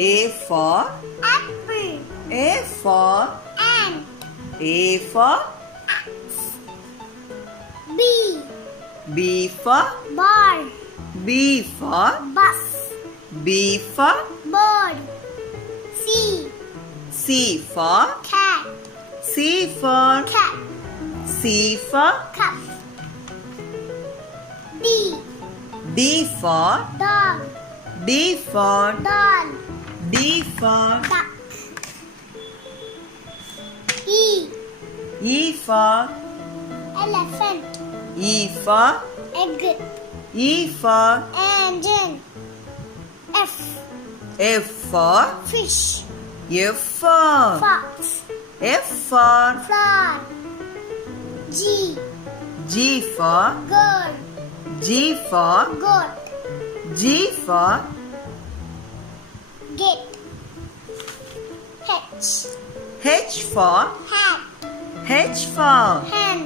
A for apple. A for Ant. A for B. B for Ball. B for Bus. B for Bird. C. C for Cat. C for Cat. C for Cup. D. D for Dog. D for Doll. D for Duck. E. E for Elephant. E for Egg. E for Engine. F. F for Fish. F for Fox. F for Flower. G. G for Girl. G for Goat. G for Gate. H. H for Hat. H for Hen.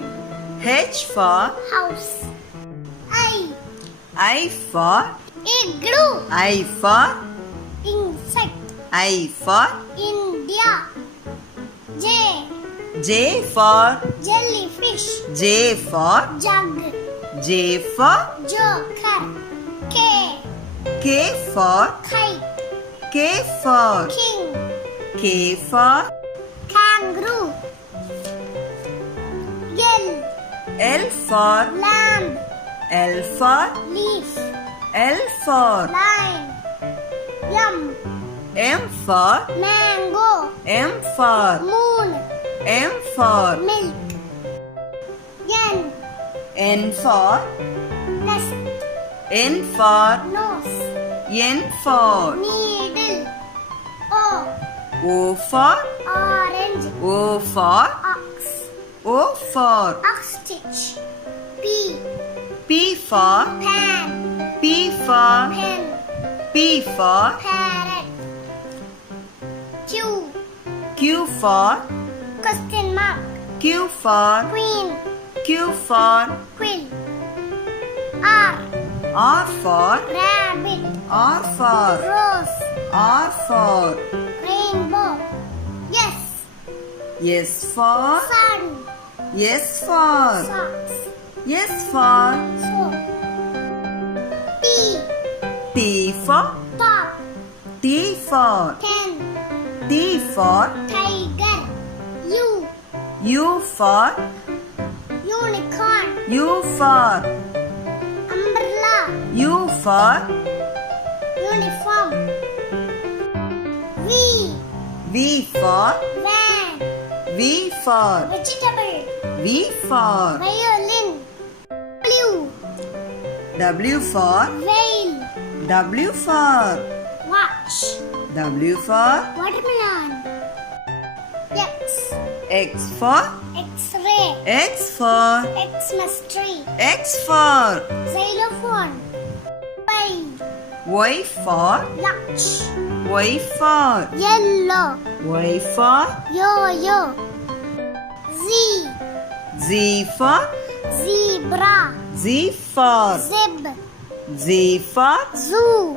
H for House. I for Igloo. I for Insect. I for India. J. J for Jellyfish. J for Jug. J for Joker. K. K for Kite. K for King. K for Kangaroo. L. L for Lamb. L for Leaf. L for Lion. Yum. M for Mango. M for Moon. M for Milk. N. N for Nest. N for Nose. N for Needle. O. O for Orange. O for Ox. O for Ostrich. P. P for Pan. P for Pen. P for Parrot. Q. Q for Question mark. Q for Queen. Q for Quill. R. R for Rabbit. R for Rose. R for Rainbow. Yes. S for Sun. S for Socks. S for Soap. T. T for Top. T for 10. T for Tiger. U. U for Unicorn. U for Umbrella. U for Uniform. V. V for Van. V for Vegetable. V for Violin. Blue. W for Whale. W for Watch. W for Watermelon. X. X for X-ray. X for Xmas tree. X for Xylophone. Y. Y for Lunch. Y for Yellow. Y for Yo-yo. Z. Z for Zebra. Z for Zeb. Z for Zoo.